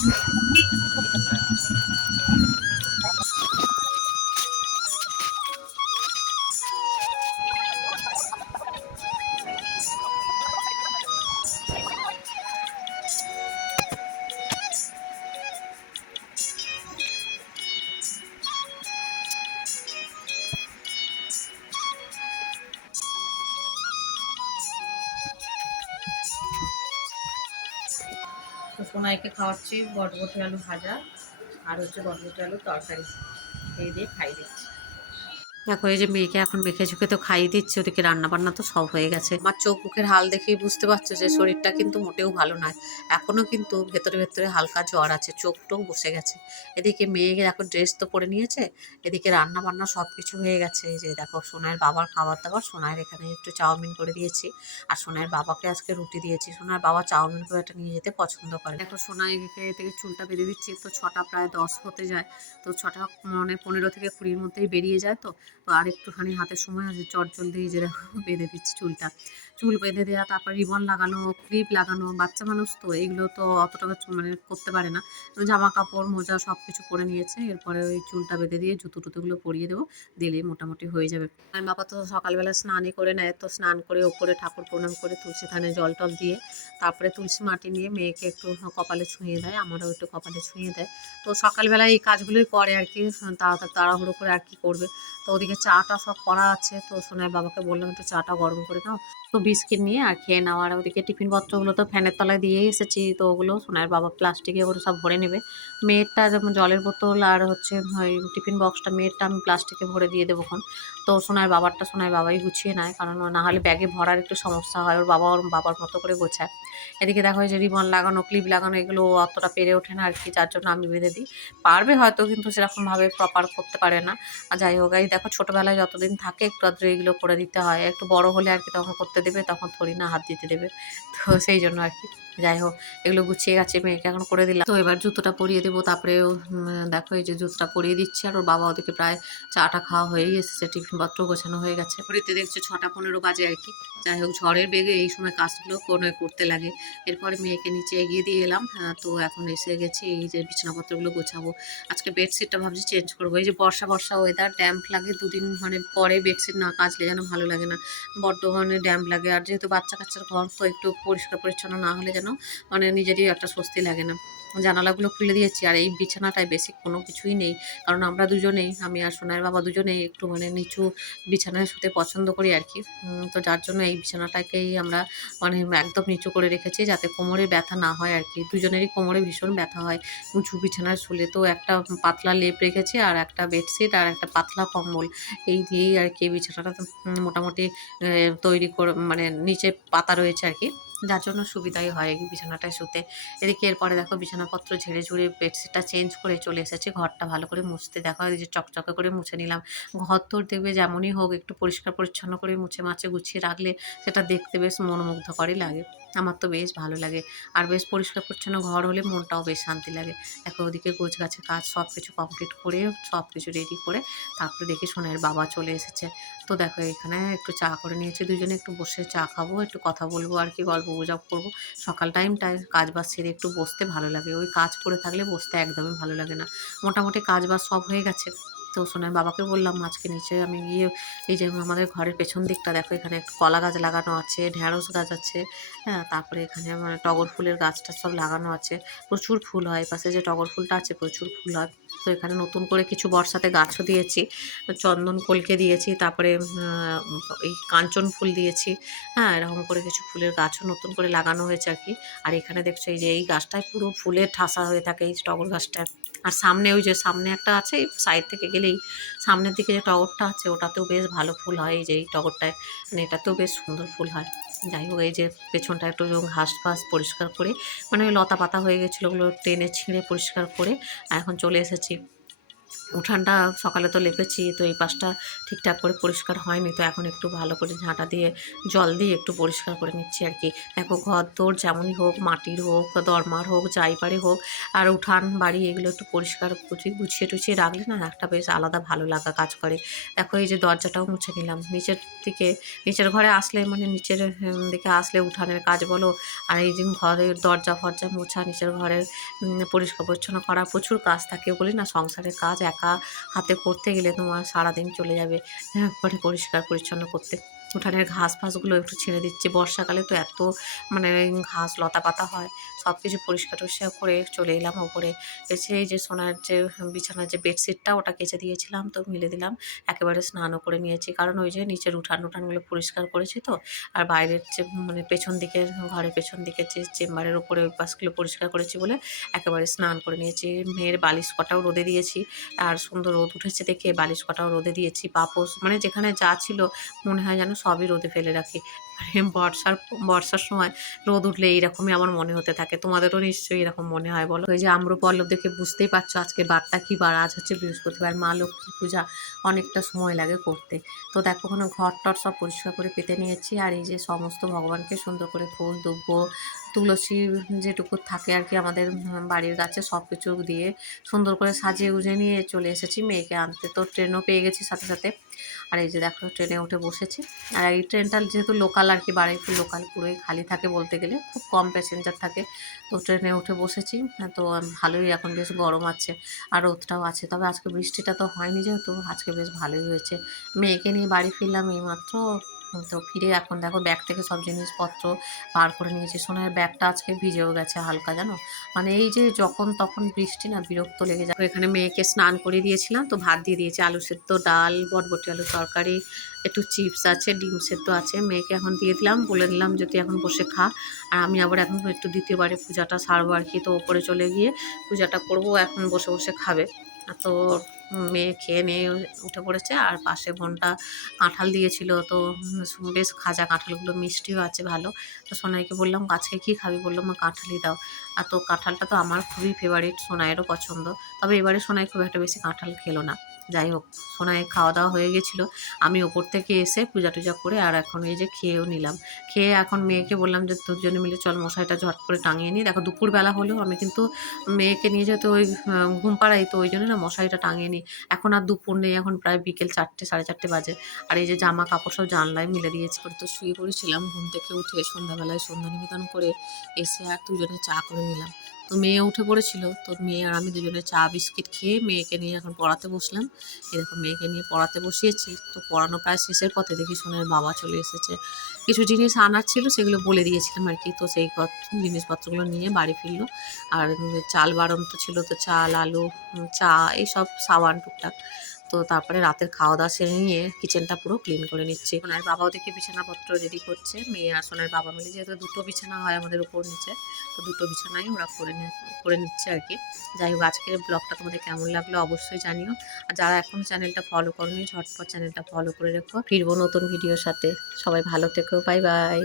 তো সোনাইকে খাওয়াচ্ছি বটবটি আলু ভাজা আর হচ্ছে বটবটি আলু তরকারি, এই দিয়ে খাই দিচ্ছি। দেখো এই যে মেয়েকে এখন মেখে ঝুঁকে তো খাইয়ে দিচ্ছে, ওদিকে রান্না বান্না তো সব হয়ে গেছে। আমার চোখ মুখের হাল দেখেই বুঝতে পারছো যে শরীরটা কিন্তু মোটেও ভালো নয়। এখনো কিন্তু ভেতরে ভেতরে হালকা জ্বর আছে, চোখটাও বসে গেছে। এদিকে মেয়ে এখন ড্রেস তো পরে নিয়েছে, এদিকে রান্না বান্না সব কিছু হয়ে গেছে। এই যে দেখো সোনার বাবার খাবার দাবার, সোনার এখানে একটু চাউমিন করে দিয়েছি আর সোনার বাবাকে আজকে রুটি দিয়েছি। সোনার বাবা চাউমিন করে একটা নিয়ে যেতে পছন্দ করে। দেখো সোনাইকে থেকে চুলটা বেঁধে দিচ্ছি, তো 6টা প্রায় 10 হতে যায়। তো 6টা মানে 15 থেকে 20-র মধ্যেই বেরিয়ে যায়। তো আর একটুখানি হাতে সময় আছে, চটজলদি যে দেখো বেঁধে দিচ্ছি চুলটা। চুল বেঁধে দেওয়া, তারপর রিবন লাগানো, ক্লিপ লাগানো, বাচ্চা মানুষ তো এগুলো তো অতটা মানে করতে পারে না। জামা কাপড় মোজা সব কিছু পরে নিয়েছে, এরপরে ওই চুলটা বেঁধে দিয়ে জুতো টুতোগুলো পরিয়ে দেবো, দিলেই মোটামুটি হয়ে যাবে। আর বাবা তো সকালবেলা স্নানই করে নেয়, তো স্নান করে ওপরে ঠাকুর প্রণাম করে তুলসী থানে জল টল দিয়ে তারপরে তুলসী মাটি নিয়ে মেয়েকে একটু কপালে ছুঁয়ে দেয়, আমারও একটু কপালে ছুঁয়ে দেয়। তো সকালবেলা এই কাজগুলোই করে আর কি, তাড়াহুড়ো করে আর কি করবে। তো ওদিকে চাটা সব করা আছে, তো সোনার বাবাকে বললাম একটু চাটা গরম করে নাও, তো বিস্কিট নিয়ে আর খেয়ে নাও। আর ওদিকে টিফিন পত্রগুলো তো ফ্যানের তলায় দিয়েই এসেছি, তো ওগুলো সোনার বাবা প্লাস্টিকে করে সব ভরে নেবে। মেয়েরটা যেমন জলের বোতল আর হচ্ছে ওই টিফিন বক্সটা মেয়েরটা আমি প্লাস্টিকে ভরে দিয়ে দেবো খন। তো সোনার বাবারটা সোনার বাবাই গুছিয়ে নেয়, কারণ না হলে ব্যাগে ভরার একটু সমস্যা হয়, ওর বাবার মতো করে গোছায়। এদিকে দেখো যে রিবন লাগানো, ক্লিপ লাগানো, এগুলো অতটা পেরে ওঠে না আর কি, যার জন্য আমি বেঁধে দিই। পারবে হয়তো, কিন্তু সেরকমভাবে প্রপার করতে পারে না। আর যাই হোক, এই দেখো ছোটোবেলায় যতদিন থাকে একটু আধটু এইগুলো করে দিতে হয়, একটু বড় হলে আর কি তখন করতে দেবে, তখন থোড়ি না হাত দিতে দেবে। তো সেই জন্য আর কি। যাই হোক, এগুলো গুছিয়ে গেছে, মেয়েকে এখন করে দিলাম। তো এবার জুতোটা পরিয়ে দেবো, তারপরে দেখো এই যে জুতোটা পরিয়ে দিচ্ছি। আর ওর বাবা ওদিকে প্রায় চাটা খাওয়া হয়েই এসেছে, টিফিন পত্র গোছানো হয়ে গেছে। ঘড়িতে দেখছো 6টা 15 বাজে আর কি। যাই হোক, ঝড়ের বেগে এই সময় কাজগুলো করতে লাগে। এরপরে মেয়েকে নিচে এগিয়ে দিয়ে এলাম। তো এখন এসে গেছি, এই যে বিছানাপত্রগুলো গোছাবো। আজকে বেডশিটটা ভাবছি চেঞ্জ করবো। এই যে বর্ষা ওয়েদার, ড্যাম্প লাগে, 2 দিন মানে পরে বেডশিট না কাচলে যেন ভালো লাগে না, বড্ড মানে ড্যাম্প লাগে। আর যেহেতু বাচ্চা কাচ্চার ঘর, তো একটু পরিষ্কার পরিচ্ছন্ন না হলে যেন মানে নিজেরই একটা স্বস্তি লাগে না। জানালাগুলো খুলে দিয়েছি, আর এই বিছানাটায় বেশি কোনো কিছুই নেই, কারণ আমরা দুজনেই, আমি আর সোনার বাবা দুজনেই একটু মানে নিচু বিছানায় শুতে পছন্দ করি আর কি। তো যার জন্য এই বিছানাটাকেই আমরা মানে একদম নিচু করে রেখেছি, যাতে কোমরে ব্যথা না হয় আর কি। দুজনেরই কোমরে ভীষণ ব্যথা হয় উঁচু বিছানায় শুলে। তো একটা পাতলা লেপ রেখেছি, আর একটা বেডশিট আর একটা পাতলা কম্বল, এই দিয়েই আর কি বিছানাটা মোটামুটি তৈরি করে, মানে নিচে পাতা রয়েছে আর কি, যার জন্য সুবিধাই হয় এই বিছানাটায় শুতে। এদিকে এরপরে দেখো বিছানাপত্র ঝেড়ে ঝুড়ে বেডশিটটা চেঞ্জ করে চলে এসেছে ঘরটা ভালো করে মুছতে। দেখো এই যে চকচকে করে মুছে নিলাম। ঘর তোর দেখবে যেমনই হোক, একটু পরিষ্কার পরিচ্ছন্ন করে মুছে মাছে গুছিয়ে রাখলে সেটা দেখতে বেশ মনোমুগ্ধকরই লাগে। আমার তো বেশ ভালো লাগে। আর বেশ পরিষ্কার পরিচ্ছন্ন ঘর হলে মনটাও বেশ শান্তি লাগে। দেখো ওদিকে গোছ গাছের কাজ সব কিছু কমপ্লিট করে, সব কিছু রেডি করে তারপরে দেখি সোনার বাবা চলে এসেছে। তো দেখো এখানে একটু চা করে নিয়েছি, দুজনে একটু বসে চা খাবো, একটু কথা বলবো আর কি, গল্প গুজব করবো। সকাল টাইমটায় কাজ বাজ সেরে একটু বসতে ভালো লাগে, ওই কাজ করে থাকলে বসতে একদমই ভালো লাগে না। মোটামুটি কাজ বাজ সব হয়ে গেছে। তো সোনার বাবাকে বললাম আজকে নিচে আমি গিয়ে, এই যে আমাদের ঘরের পেছন দিকটা দেখো, এখানে একটু কলা গাছ লাগানো আছে, ঢ্যাঁড়স গাছ আছে, হ্যাঁ, তারপরে এখানে মানে টগর ফুলের গাছটা সব লাগানো আছে, প্রচুর ফুল হয়। পাশে যে টগর ফুলটা আছে প্রচুর ফুল হয়। তো এখানে নতুন করে কিছু বর্ষাতে গাছও দিয়েছি, চন্দন কলকে দিয়েছি, তারপরে এই কাঞ্চন ফুল দিয়েছি। হ্যাঁ, এরকম করে কিছু ফুলের গাছও নতুন করে লাগানো হয়েছে আর কি। আর এখানে দেখছো এই যে এই গাছটায় পুরো ফুলের ঠাসা হয়ে থাকে, এই টগর গাছটা। আর সামনে ওই যে সামনে একটা আছে, সাইড থেকে গেলেই সামনের দিকে যে টগরটা আছে ওটাতেও বেশ ভালো ফুল হয়, এই যে এই টগরটায় মানে এটাতেও বেশ সুন্দর ফুল হয়। যাই হোক, এই যে পেছনটা একটু ঘাস ফাস পরিষ্কার করে, মানে ওই লতা পাতা হয়ে গেছিলো, ওগুলো টেনে ছিঁড়ে পরিষ্কার করে এখন চলে এসেছি উঠানটা সকালে তো লেপেছি, তো এই পাশটা ঠিকঠাক করে পরিষ্কার হয়নি, তো এখন একটু ভালো করে ঝাঁটা দিয়ে জল দিয়ে একটু পরিষ্কার করে নিচ্ছি আর কি। দেখো ঘর দোর যেমনই হোক, মাটির হোক, দরমার হোক, যাই পারে হোক, আর উঠান বাড়ি এগুলো একটু পরিষ্কার গুছিয়ে টুছিয়ে রাখলে না একটা বেশ আলাদা ভালো লাগা কাজ করে। দেখো এই যে দরজাটাও মুছে নিলাম। নিচের ঘরে আসলে মানে নিচের দিকে আসলে উঠানের কাজ বলো, আর এই যে ঘরের দরজা ফরজা মোছা, নিচের ঘরের পরিষ্কার পরিচ্ছন্ন করা, প্রচুর কাজ থাকে। বলি না সংসারের কাজ একা হাতে করতে গেলে তোমার সারাদিন চলে যাবে একবারে পরিষ্কার পরিচ্ছন্ন করতে। উঠানের ঘাস ফাঁসগুলো একটু ছেড়ে দিচ্ছি, বর্ষাকালে তো এত মানে ঘাস লতা পাতা হয়। সব কিছু পরিষ্কার টরিষ্কার করে চলে এলাম ওপরে। এসে এই যে সোনার যে বিছানার যে বেডশিটটা ওটা কেচে দিয়েছিলাম, তো মেলে দিলাম। একেবারে স্নানও করে নিয়েছি, কারণ ওই যে নিচের উঠানগুলো পরিষ্কার করেছি তো। আর বাইরের যে মানে পেছন দিকের ঘরের পেছন দিকের যে চেম্বারের ওপরে ওই পাশগুলো পরিষ্কার করেছি বলে একেবারে স্নান করে নিয়েছি। মেয়ের বালিশ কটাও রোদে দিয়েছি, আর সুন্দর রোদ উঠেছে দেখে বালিশ কটাও রোদে দিয়েছি। পাপোশ মানে যেখানে যা ছিল মনে হয় যেন সবই রোদে ফেলে রাখি। মানে বর্ষার সময় রোদ উঠলে এইরকমই আমার মনে হতে থাকে। তোমাদেরও নিশ্চয়ই এরকম মনে হয় বলো? ওই যে আম্রপল্লব দেখে বুঝতেই পারছো আজকে বারটা কি বার। আজ হচ্ছে বৃহস্পতিবার, মা লক্ষ্মী পূজা, অনেকটা সময় লাগে করতে। তো দেখো ওখানে ঘর টর সব পরিষ্কার করে পেতে নিয়েছি। আর এই যে সমস্ত ভগবানকে সুন্দর করে ফুল দুব্ব তুলসী যেটুকু থাকে আর কি আমাদের বাড়ির গাছে সব কিছু দিয়ে সুন্দর করে সাজিয়ে গুজিয়ে নিয়ে চলে এসেছি মেয়েকে আনতে। তো ট্রেনও পেয়ে গেছি সাথে সাথে। আর এই যে দেখো ট্রেনে উঠে বসেছি। আর এই ট্রেনটা যেহেতু লোকাল আর কি, বারুইপুর লোকাল, পুরোই খালি থাকে বলতে গেলে, খুব কম প্যাসেঞ্জার থাকে। তো ট্রেনে উঠে বসেছি। তো ভালোই এখন বেশ গরম আছে আর রোদটাও আছে। তবে আজকে বৃষ্টিটা তো হয়নি, যেহেতু আজকে বেশ ভালোই হয়েছে। মেয়েকে নিয়ে বাড়ি ফিরলাম এইমাত্র। তো ফিরে এখন দেখো ব্যাগ থেকে সব জিনিসপত্র বার করে নিয়েছি। সোনার ব্যাগটা আজকে ভিজেও গেছে হালকা, জানো। মানে এই যে যখন তখন বৃষ্টি না, বিরক্ত লেগে যায়। এখানে মেয়েকে স্নান করে দিয়েছিলাম, তো ভাত দিয়ে দিয়েছি, আলু সেদ্ধ, ডাল, বটবটি আলুর তরকারি, একটু চিপস আছে, ডিম সেদ্ধ আছে। মেয়েকে এখন দিয়ে দিলাম, বলে দিলাম যে তুই এখন বসে খা। আর আমি আবার এখন একটু দ্বিতীয়বারে পূজাটা সারবো আর কি। তো ওপরে চলে গিয়ে পূজাটা করবো, এখন বসে বসে খাবে। তো মেয়ে খেয়ে নিয়ে উঠে পড়েছে। আর পাশে বোনটা কাঁঠাল দিয়েছিল, তো বেশ খাজা কাঁঠালগুলো, মিষ্টিও আছে ভালো। তো সোনাইকে বললাম আজকে কী খাবি, বললো মা কাঁঠালই দাও। আর তো কাঁঠালটা তো আমার খুবই ফেভারিট, সোনাইয়েরও পছন্দ। তবে এবারে সোনাই খুব একটা বেশি কাঁঠাল খেলো না। যাই হোক, সোনাই খাওয়া দাওয়া হয়ে গেছিলো। আমি ওপর থেকে এসে পূজা টুজা করে আর এখন এই যে খেয়েও নিলাম। খেয়ে এখন মেয়েকে বললাম যে দুজনে মিলে চল মশারিটা ঝট করে টাঙিয়ে নিই। দেখো দুপুরবেলা হলেও আমি কিন্তু মেয়েকে নিয়ে যেতে ওই ঘুম পাড়াই, তো ওই জন্য না মশারিটা টাঙিয়ে নিই। এখন আর দুপুর নেই, এখন প্রায় বিকেল 4টে 4:30 বাজে। আর এই যে জামা কাপড় সব জানলায় মিলে দিয়েছি। তো শুয়ে পড়েছিলাম, ঘুম থেকে উঠে সন্ধ্যাবেলায় সন্ধ্যা নিবেদন করে এসে আর দুজনে চা করে নিলাম। তো মেয়ে উঠে পড়েছিল, তো মেয়ে আর আমি দুজনে চা বিস্কিট খেয়ে মেয়েকে নিয়ে এখন পড়াতে বসলাম। এরকম মেয়েকে নিয়ে পড়াতে বসিয়েছি। তো পড়ানো প্রায় শেষের পথে দেখি সোনার বাবা চলে এসেছে। কিছু জিনিস আনার ছিল, সেগুলো বলে দিয়েছিলাম আর কি। তো সেই জিনিসপত্রগুলো নিয়ে বাড়ি ফিরলো। আর চাল বাড়ন্ত ছিল, তো চাল, আলু, চা, এইসব সাবান টুকটাক। তো তারপরে রাতের খাওয়া দাওয়া সেরে নিয়ে কিচেনটা পুরো ক্লিন করে নিচ্ছি। সোনার বাবাও দেখে বিছানাপত্র রেডি করছে। মেয়ে আর সোনার বাবা মিলে, যেহেতু দুটো বিছানা হয় আমাদের উপর নিচে, তো দুটো বিছানাই ওরা করে নিচ্ছে আর কি। যাই হোক, আজকের ব্লগটা তোমাদের কেমন লাগলো অবশ্যই জানিও। আর যারা এখনও চ্যানেলটা ফলো করোনি, ঝটপট চ্যানেলটা ফলো করে রেখো। ফিরবো নতুন ভিডিওর সাথে। সবাই ভালো থেকো, বাই বাই।